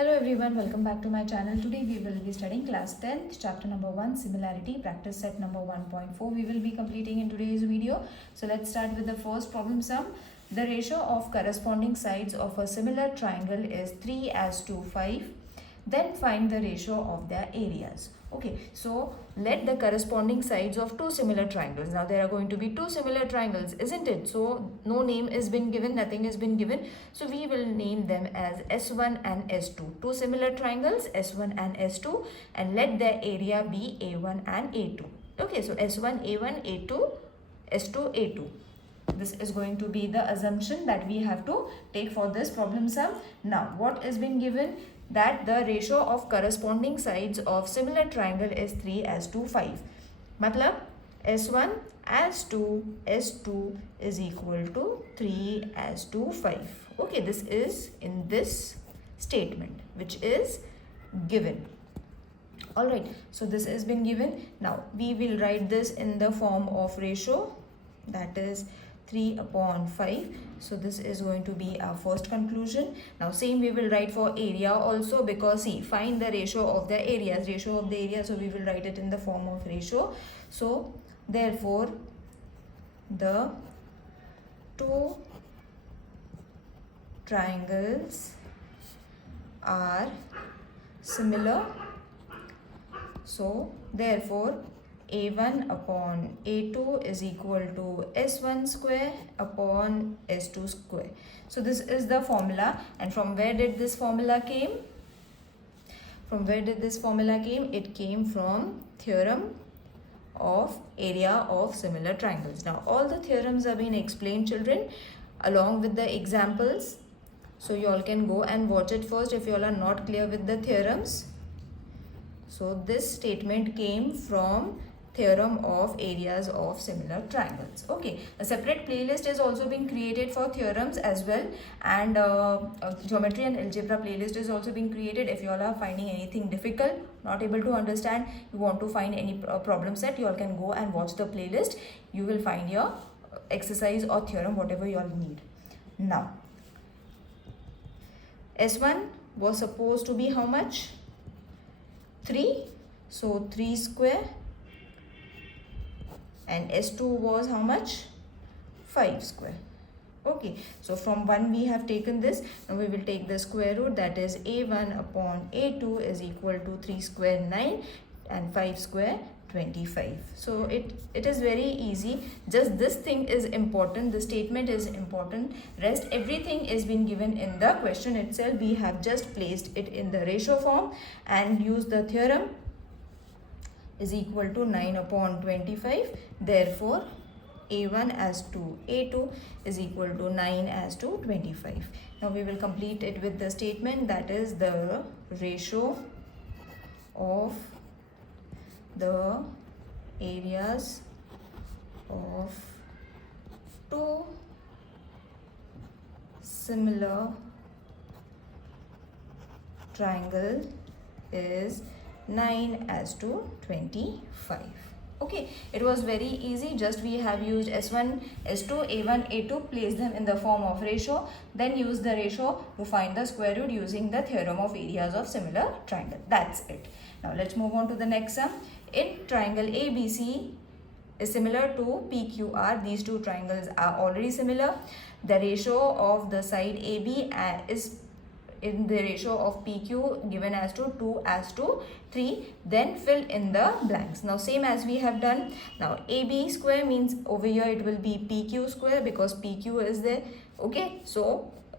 Hello everyone, welcome back to my channel. Today we will be studying class 10th, chapter number 1, Similarity, practice set number 1.4. We will be completing in today's video. So let's start with the first problem sum. The ratio of corresponding sides of a similar triangle is 3:5. Then find the ratio of their areas. Okay, so let the corresponding sides of two similar triangles. Now there are going to be two similar triangles, isn't it? So no name has been given, nothing has been given. So we will name them as S1 and S2. Two similar triangles, S1 and S2, and let their area be A1 and A2. Okay, so S1, A1, A2, S2, A2. This is going to be the assumption that we have to take for this problem sum. Now, what has been given? That the ratio of corresponding sides of similar triangle is 3:5. Matlab S1 as 2 S2 is equal to 3:5. Okay, this is in this statement which is given. Alright, so this has been given. Now we will write this in the form of ratio, that is 3/5. So this is going to be our first conclusion. Now same we will write for area also, because see, find the ratio of the areas, so we will write it in the form of ratio. So therefore the two triangles are similar, so therefore A1 upon A2 is equal to S1 square upon S2 square. So this is the formula. And from where did this formula came? It came from theorem of area of similar triangles. Now all the theorems have been explained, children, along with the examples. So you all can go and watch it first if you all are not clear with the theorems. So this statement came from theorem of areas of similar triangles. Okay, a separate playlist is also being created for theorems as well, and geometry and algebra playlist is also being created. If you all are finding anything difficult, not able to understand, you want to find any problem set, you all can go and watch the playlist. You will find your exercise or theorem, whatever you all need. Now S1 was supposed to be how much? 3. So 3 square. And S2 was how much? 5 square. Okay, so from 1 we have taken this. Now we will take the square root, that is A1 upon A2 is equal to 3 square 9 and 5 square 25. So it is very easy. Just this thing is important, the statement is important. Rest everything is been given in the question itself. We have just placed it in the ratio form and used the theorem is equal to 9 upon 25. Therefore A1 as to A2 is equal to 9 as to 25. Now we will complete it with the statement, that is the ratio of the areas of two similar triangle is 9 as to 25. Okay, it was very easy. Just we have used S1, S2, A1, A2, place them in the form of ratio, then use the ratio to find the square root using the theorem of areas of similar triangle. That's it. Now let's move on to the next sum. In triangle ABC is similar to PQR. These two triangles are already similar. The ratio of the side AB is in the ratio of PQ given as to 2:3. Then fill in the blanks. Now same as we have done. Now AB square means over here it will be PQ square, because PQ is there. Okay, so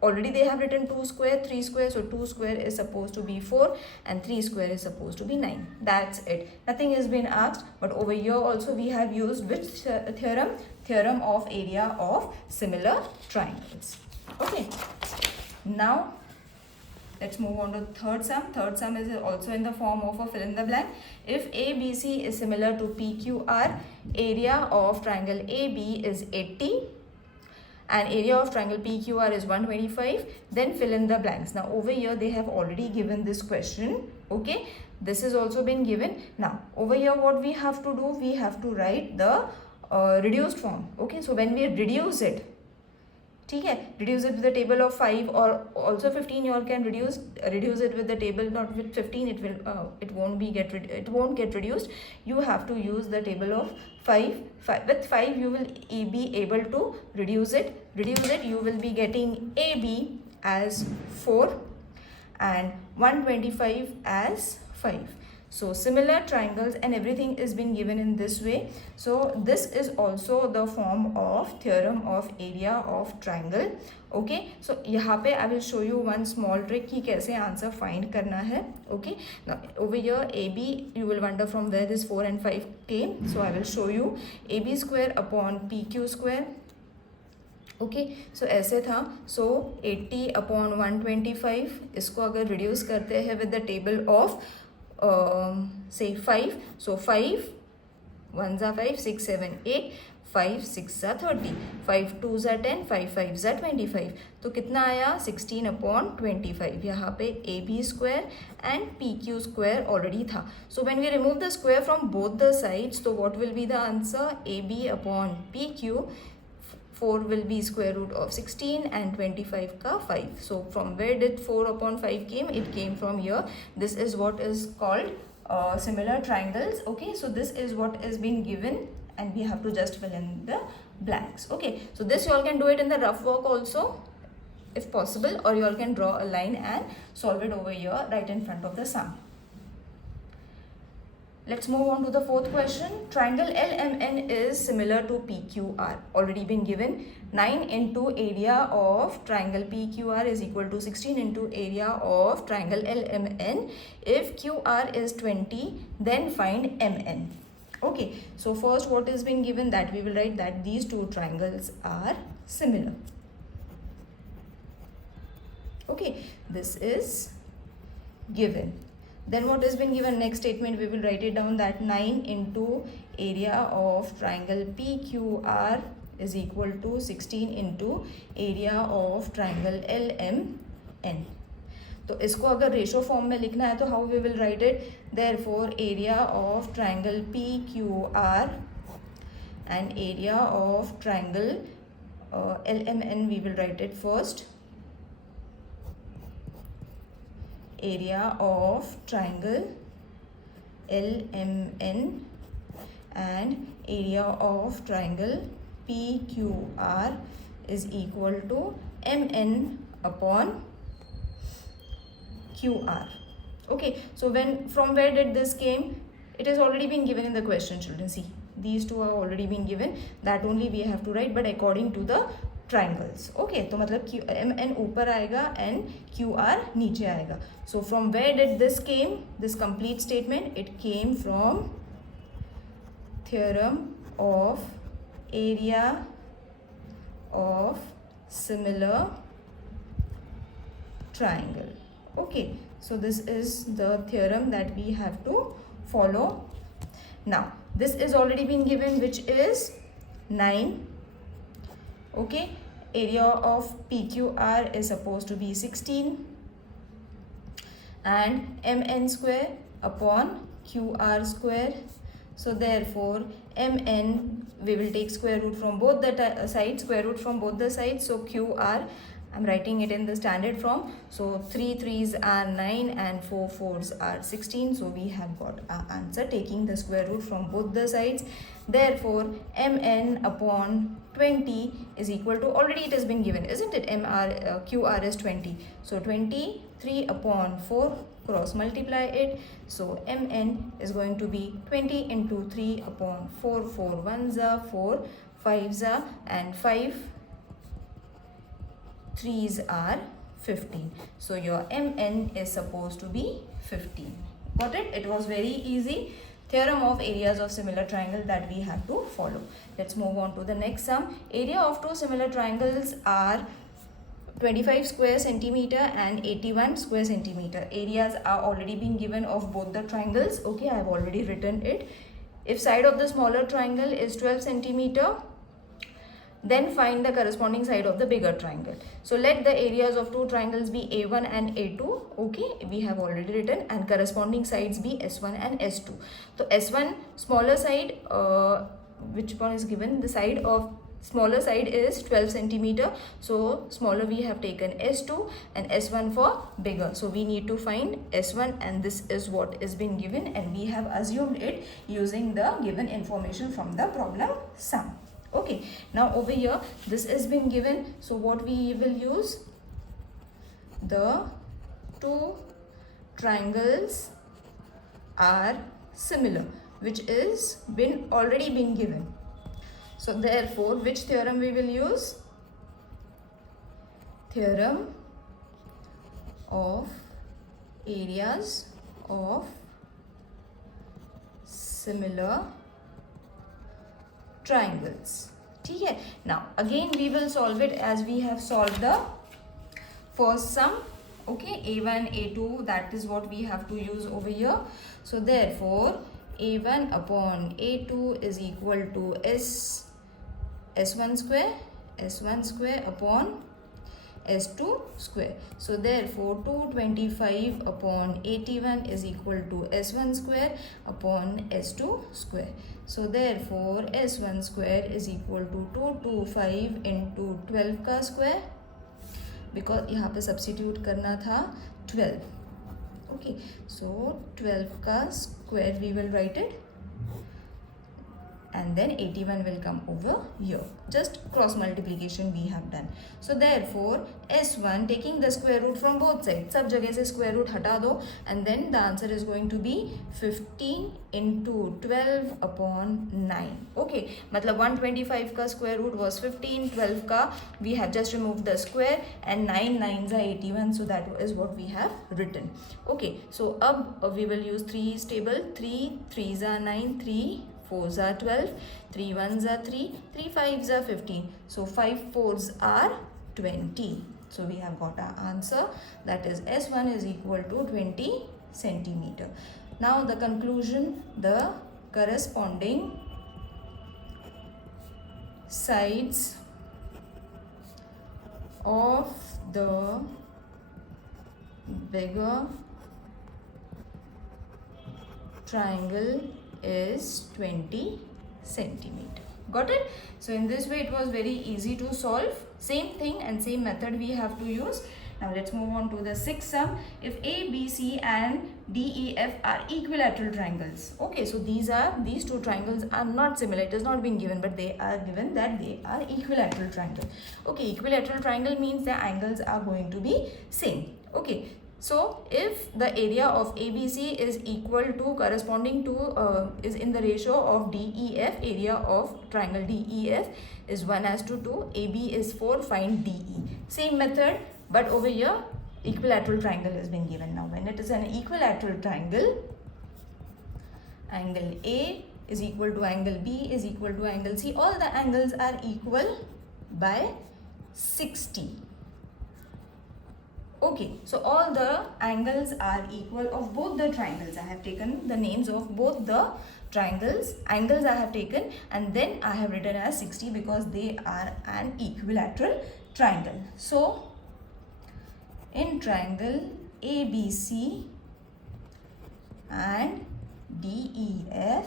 already they have written 2 square, 3 square, so 2 square is supposed to be 4 and 3 square is supposed to be 9. That's it. Nothing has been asked. But over here also we have used which theorem? Theorem of area of similar triangles. Okay, now let's move on to third sum. Third sum is also in the form of a fill in the blank. If ABC is similar to PQR, area of triangle AB is 80 and area of triangle PQR is 125, then fill in the blanks. Now over here they have already given this question. Okay, this has also been given. Now over here what we have to do? We have to write the reduced form. Okay, so when we reduce it, ठीक है, reduce it with the table of 5 or also 15 you all can reduce it with the table, not with 15 it won't get reduced. You have to use the table of 5. With 5 you will be able to reduce it. You will be getting AB as 4 and 125 as 5. So similar triangles and everything is being given in this way. So this is also the form of theorem of area of triangle. Okay, so यहाँ पे I will show you one small trick कि कैसे answer find करना है. Okay, now over here AB you will wonder from where this 4 and 5 came. So I will show you AB square upon PQ square. Okay so ऐसे था. सो 80 upon 125 इसको अगर reduce करते हैं with the table of say 5, so 5 1s are 5, 6 7 8, 5 6 are 30, 5 2s are 10, 5 5s are 25. तो कितना आया 16 upon 25. यहाँ पे A B square and P Q square already था. So when we remove the square from both the sides तो what will be the answer A B upon P Q. 4 will be square root of 16 and 25 ka 5. So from where did 4 upon 5 came? It came from here. This is what is called similar triangles. Okay, so this is what is being given and we have to just fill in the blanks. Okay, so this you all can do it in the rough work also if possible, or you all can draw a line and solve it over here right in front of the sum. Let's move on to the fourth question. Triangle LMN is similar to PQR. Already been given. 9 into area of triangle PQR is equal to 16 into area of triangle LMN. If QR is 20, then find MN. Okay, so first what is being given, that we will write that these two triangles are similar. Okay, this is given. Then what has been given, next statement we will write it down, that 9 into area of triangle PQR is equal to 16 into area of triangle LMN. तो इसको अगर ratio form में लिखना है तो how we will write it. Therefore area of triangle PQR and area of triangle LMN we will write it first. Area of triangle LMN and area of triangle PQR is equal to MN upon QR. Okay, so from where did this came? It has already been given in the question, children. See, these two are already been given. That only we have to write, but according to the triangles. Okay, तो मतलब MN ऊपर आएगा and QR नीचे आएगा. So from where did this came? This complete statement, it came from theorem of area of similar triangle. Okay, so this is the theorem that we have to follow. Now this is already been given, which is 9. Okay, area of PQR is supposed to be 16 and MN square upon QR square. So therefore MN we will take square root from both the sides, so QR I'm writing it in the standard form. So 3 3s are 9 and 4 4s are 16. So we have got our answer taking the square root from both the sides. Therefore MN upon 20 is equal to, already it has been given, isn't it? QR is 20. So 23 upon 4, cross multiply it. So MN is going to be 20 into 3 upon 4. 4 1s are 4, 5s are, and 5 3s are 15. So your MN is supposed to be 15. Got it? It was very easy. Theorem of areas of similar triangle that we have to follow. Let's move on to the next sum. Area of two similar triangles are 25 square centimeter and 81 square centimeter. Areas are already been given of both the triangles. Okay, I have already written it. If side of the smaller triangle is 12 centimeter, then find the corresponding side of the bigger triangle. So let the areas of two triangles be A1 and A2. Okay, we have already written, and corresponding sides be S1 and S2. So S1 smaller side, which one is given? The side of smaller side is 12 centimeter. So smaller we have taken S2 and S1 for bigger. So we need to find S1 and this is what is been given and we have assumed it using the given information from the problem sum. Okay, now over here this has been given. So what we will use, the two triangles are similar, which is already been given. So therefore, which theorem we will use? Theorem of areas of similar triangles. Okay. Now again we will solve it as we have solved the first sum. Okay, a1, a2, that is what we have to use over here. So therefore a1 upon a2 is equal to s1 square upon s2 square. So therefore 225 upon 81 is equal to s1 square upon s2 square. So therefore s1 square is equal to 225 into 12 का square, because यहाँ पे substitute करना था 12. Okay, so 12 का square we will write it and then 81 will come over here. Just cross multiplication we have done. So therefore S1, taking the square root from both sides, सब जगह से square root हटा दो and then the answer is going to be 15 into 12 upon 9. Okay, मतलब 125 का square root was 15, 12 का we have just removed the square and 9 9s are 81, so that is what we have written. Okay, so अब we will use 3's table. 3 3s are 9, 3 4s are 12, 3 1s are 3, 3 5s are 15. So 5 4s are 20. So we have got our answer, that is S1 is equal to 20 centimeter. Now the conclusion, the corresponding sides of the bigger triangle is 20 centimeter. Got it? So in this way it was very easy to solve. Same thing and same method we have to use. Now let's move on to the sixth sum. If A, B, C and D, E, F are equilateral triangles. Okay, so these two triangles are not similar. It has not been given, but they are given that they are equilateral triangle. Okay, equilateral triangle means the angles are going to be same. Okay, so if the area of ABC is equal to corresponding to is in the ratio of DEF, area of triangle DEF is 1:2, AB is 4, find DE. Same method, but over here equilateral triangle has been given. Now when it is an equilateral triangle, angle A is equal to angle B is equal to angle C. All the angles are equal by 60. Okay, so all the angles are equal of both the triangles. I have taken the names of both the triangles, angles I have taken, and then I have written as 60 because they are an equilateral triangle. So in triangle ABC and DEF,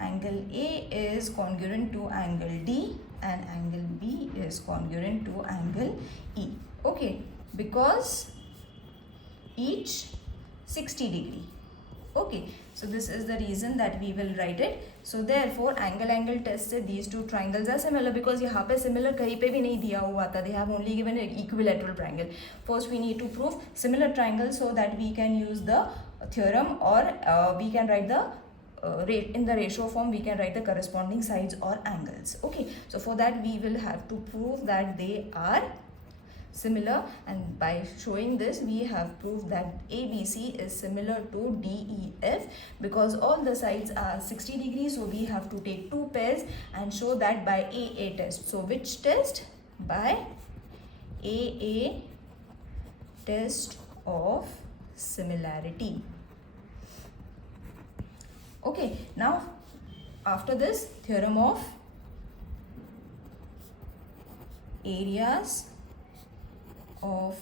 angle A is congruent to angle D and angle B is congruent to angle E. Okay, because each 60 degree. Okay, so this is the reason that we will write it. So therefore angle test से these two triangles are similar, because यहाँ पे similar कहीं पे भी नहीं दिया हुआ था. They have only given an equilateral triangle. First we need to prove similar triangles so that we can use the theorem, or we can write the in the ratio form we can write the corresponding sides or angles. Okay, so for that we will have to prove that they are similar, and by showing this we have proved that ABC is similar to DEF because all the sides are 60 degrees. So we have to take two pairs and show that by AA test. So which test? By AA test of similarity. Okay, now after this, theorem of areas of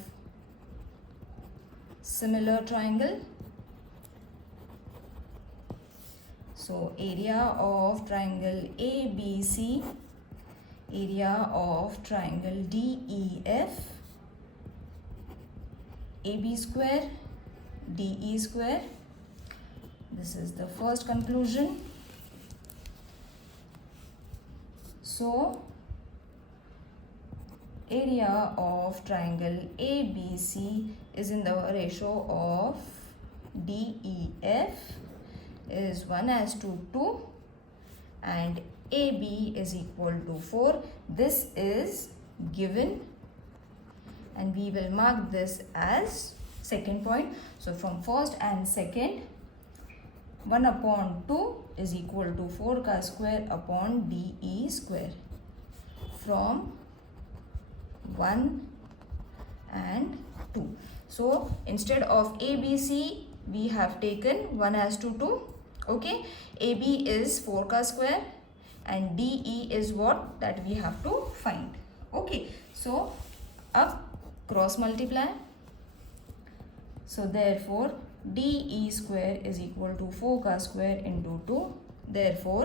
similar triangle. So So area of triangle ABC, area of triangle DEF, AB square, DE square. This is the first conclusion. So area of triangle ABC is in the ratio of DEF is 1:2 and AB is equal to 4. This is given and we will mark this as second point. So from first and second, 1/2 is equal to 4 ka square upon DE square. From 1 and 2. So instead of ABC, we have taken 1:2. Okay, AB is 4 ka square and DE is what that we have to find. Okay, so up cross multiply. So therefore DE square is equal to 4 ka square into 2. Therefore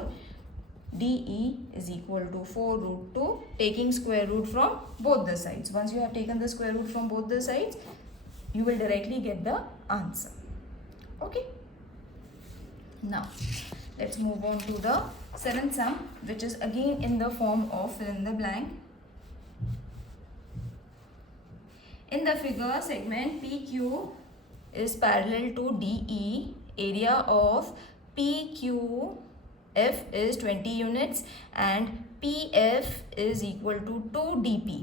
DE is equal to 4 root 2, taking square root from both the sides. Once you have taken the square root from both the sides, you will directly get the answer. Okay. Now let's move on to the seventh sum, which is again in the form of fill in the blank. In the figure, segment PQ is parallel to DE. Area of PQF is 20 units and PF is equal to 2 DP.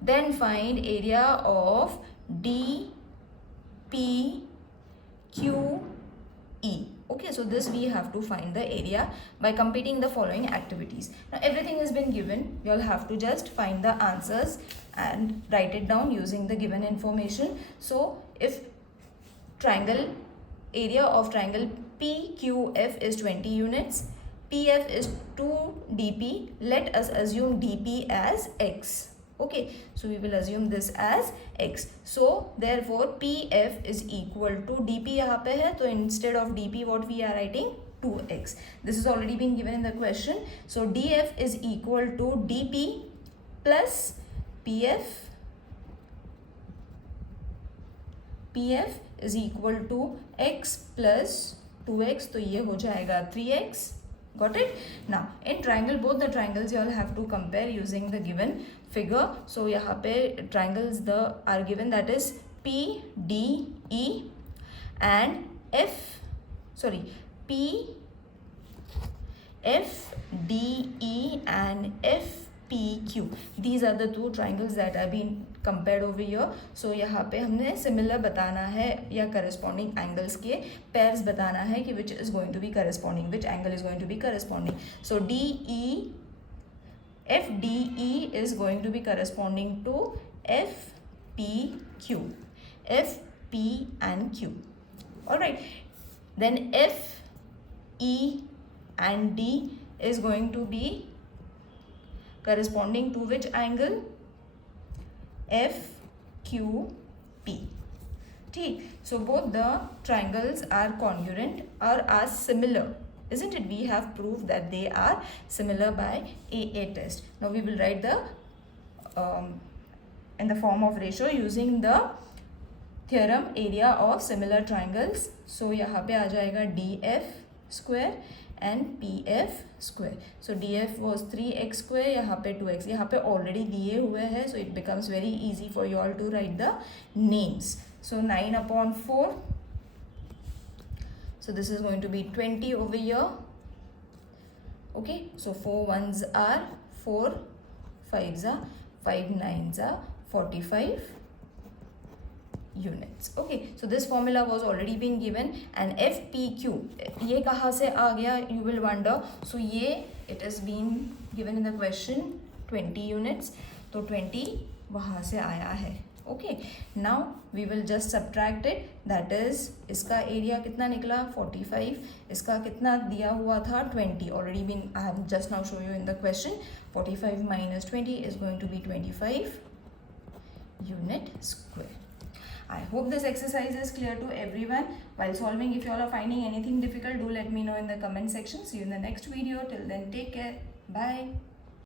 Then find area of DPQE. Okay, so this we have to find the area by completing the following activities. Now everything has been given. You all have to just find the answers and write it down using the given information. So if triangle area of triangle PQF is 20 units, PF is 2 DP, let us assume DP as X. Okay, so we will assume this as X. So therefore PF is equal to DP यहाँ पे है, तो instead of DP what we are writing 2X. This is already been given in the question. So DF is equal to DP plus PF. PF is equal to X plus 2X, तो ये हो जाएगा 3X. Got it? Now in triangle, both the triangles you all have to compare using the given figure. So यहाँ पे triangles the are given, that is PDE and FDE and FPQ. These are the two triangles that have been compared over here. So यहाँ पे हमने similar बताना है या corresponding angles के pairs बताना है कि which is going to be corresponding, which angle is going to be corresponding. So FDE is going to be corresponding to FPQ, FP and Q. Alright, then FE and D is going to be corresponding to which angle? FQP. So both the triangles are congruent or are similar, isn't it? We have proved that they are similar by AA test. Now we will write the in the form of ratio using the theorem area of similar triangles. So यहाँ पे आ जाएगा DF square and PF square. So DF was 3x square, यहाँ पे 2x, यहाँ पे already दिए हुए हैं, so it becomes very easy for you all to write the names. So 9/4. So this is going to be 20 over here. Okay, so 4 ones are 4, 5s are 5, 9s are 45 units. Okay, so this formula was already been given and FPQ ये कहाँ से आ गया, you will wonder. So ये it has been given in the question 20 units, तो 20 वहाँ से आया है. Okay, now we will just subtract it, that is इसका area कितना निकला 45, इसका कितना दिया हुआ था 20, already been I have just now show you in the question. 45 minus 20 is going to be 25 unit square. I hope this exercise is clear to everyone. While solving, if you all are finding anything difficult, do let me know in the comment section. See you in the next video. Till then, take care. Bye.